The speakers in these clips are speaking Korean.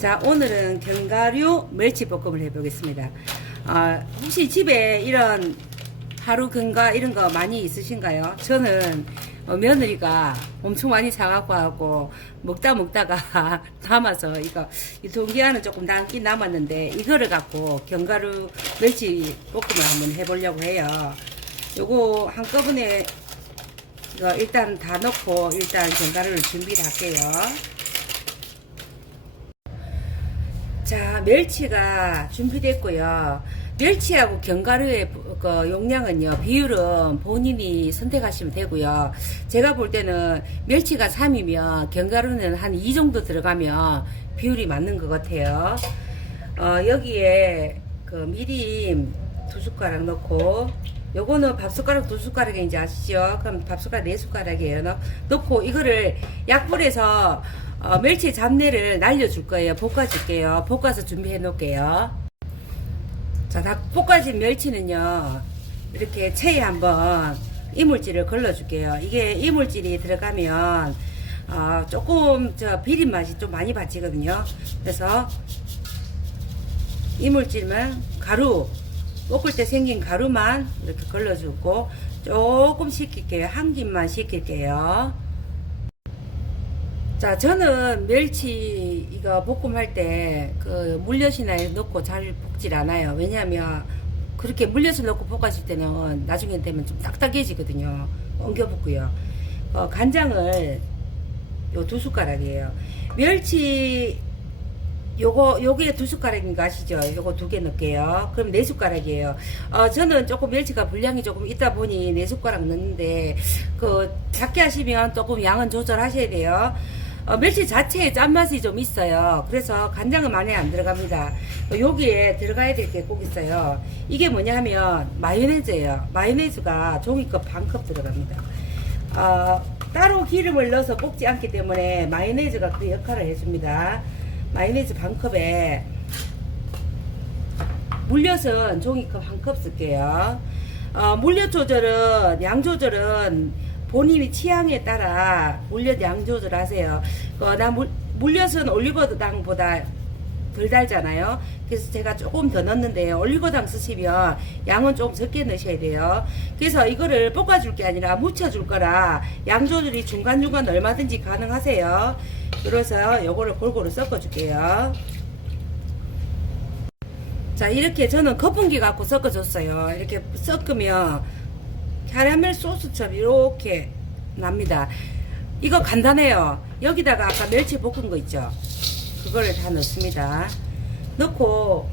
자, 오늘은 견과류 멸치볶음을 해보겠습니다. 아, 혹시 집에 이런 하루 근과 이런 거 많이 있으신가요? 저는 어, 며느리가 엄청 많이 사갖고 하고 먹다 먹다가 남아서 이거 유통기한은 조금 남긴 남았는데 이거를 갖고 견과류 멸치 볶음을 한번 해보려고 해요. 요거 한꺼번에 이거 일단 다 넣고 일단 견과류를 준비를 할게요. 자, 멸치가 준비됐고요. 멸치하고 견과류의 부- 그 용량은요, 비율은 본인이 선택하시면 되고요. 제가 볼 때는 멸치가 3이면 견과류는 한 2 정도 들어가면 비율이 맞는 것 같아요. 어, 여기에 그 미림 두 숟가락 넣고, 요거는 밥 숟가락 두 숟가락인지 아시죠? 그럼 밥 숟가락 네 숟가락이에요. 넣, 넣고 이거를 약불에서 어, 멸치 잡내를 날려줄 거예요. 볶아줄게요. 볶아서 준비해 놓을게요. 자, 다 볶아진 멸치는요, 이렇게 체에 한번 이물질을 걸러줄게요. 이게 이물질이 들어가면, 어, 조금, 저, 비린 맛이 좀 많이 받치거든요. 그래서, 이물질만, 가루, 볶을 때 생긴 가루만 이렇게 걸러주고, 조금 식힐게요. 한 김만 식힐게요. 자, 저는 멸치 이거 볶음할 때 그 물엿이나 넣고 잘 볶질 않아요. 왜냐하면 그렇게 물엿을 넣고 볶았을 때는 나중에 되면 좀 딱딱해지거든요. 엉겨 볶고요. 어, 간장을 요 두 숟가락이에요. 멸치 요거 요게 두 숟가락인 거 아시죠? 요거 두 개 넣을게요. 그럼 네 숟가락이에요. 어 저는 조금 멸치가 분량이 조금 있다 보니 네 숟가락 넣는데 그 작게 하시면 조금 양은 조절하셔야 돼요. 어, 멸치 자체에 짠맛이 좀 있어요. 그래서 간장은 많이 안 들어갑니다. 어, 여기에 들어가야 될 게 꼭 있어요. 이게 뭐냐 하면 마요네즈예요. 마요네즈가 종이컵 반 컵 들어갑니다. 어, 따로 기름을 넣어서 볶지 않기 때문에 마요네즈가 그 역할을 해줍니다. 마요네즈 반 컵에 물엿은 종이컵 한 컵 쓸게요. 어, 물엿 조절은 양 조절은 본인이 취향에 따라 물엿 양 조절하세요. 어, 나 물, 물엿은 올리고당보다 덜 달잖아요. 그래서 제가 조금 더 넣는데요. 올리고당 쓰시면 양은 좀 적게 넣으셔야 돼요. 그래서 이거를 볶아줄 게 아니라 묻혀줄 거라 양 조절이 중간중간 얼마든지 가능하세요. 그래서 요거를 골고루 섞어줄게요. 자, 이렇게 저는 거품기 갖고 섞어줬어요. 이렇게 섞으면 캐러멜 소스처럼 이렇게 납니다. 이거 간단해요. 여기다가 아까 멸치 볶은 거 있죠? 그거를 다 넣습니다. 넣고,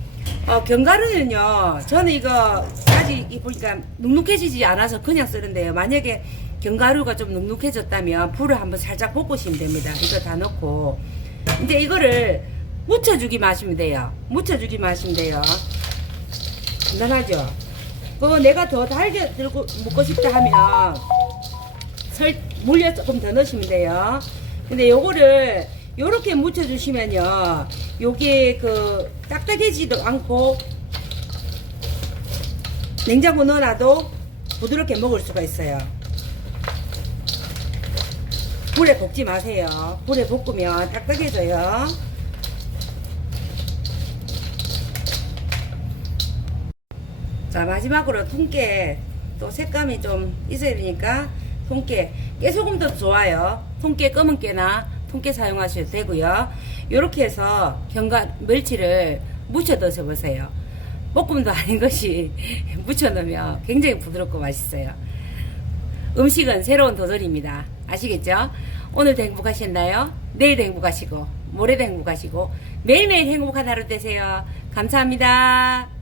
어, 견과류는요, 저는 이거 아직 이 보니까 눅눅해지지 않아서 그냥 쓰는데요. 만약에 견과류가 좀 눅눅해졌다면 불을 한번 살짝 볶으시면 됩니다. 이거 다 넣고. 이제 이거를 묻혀주기만 하시면 돼요. 묻혀주기만 하시면 돼요. 간단하죠? 그 내가 더 달게 들고 먹고 싶다 하면 설, 물엿 조금 더 넣으시면 돼요. 근데 요거를 요렇게 묻혀주시면요. 요게 그 딱딱해지도 않고 냉장고 넣어놔도 부드럽게 먹을 수가 있어요. 불에 볶지 마세요. 불에 볶으면 딱딱해져요. 자 마지막으로 통깨 또 색감이 좀 있어야 되니까 통깨 깨소금도 좋아요 통깨 검은 깨나 통깨 사용하셔도 되고요. 이렇게 해서 견과 멸치를 무쳐 드셔보세요. 볶음도 아닌 것이 무쳐 넣으면 굉장히 부드럽고 맛있어요. 음식은 새로운 도전입니다. 아시겠죠? 오늘도 행복하셨나요? 내일도 행복하시고 모레도 행복하시고 매일매일 행복한 하루 되세요. 감사합니다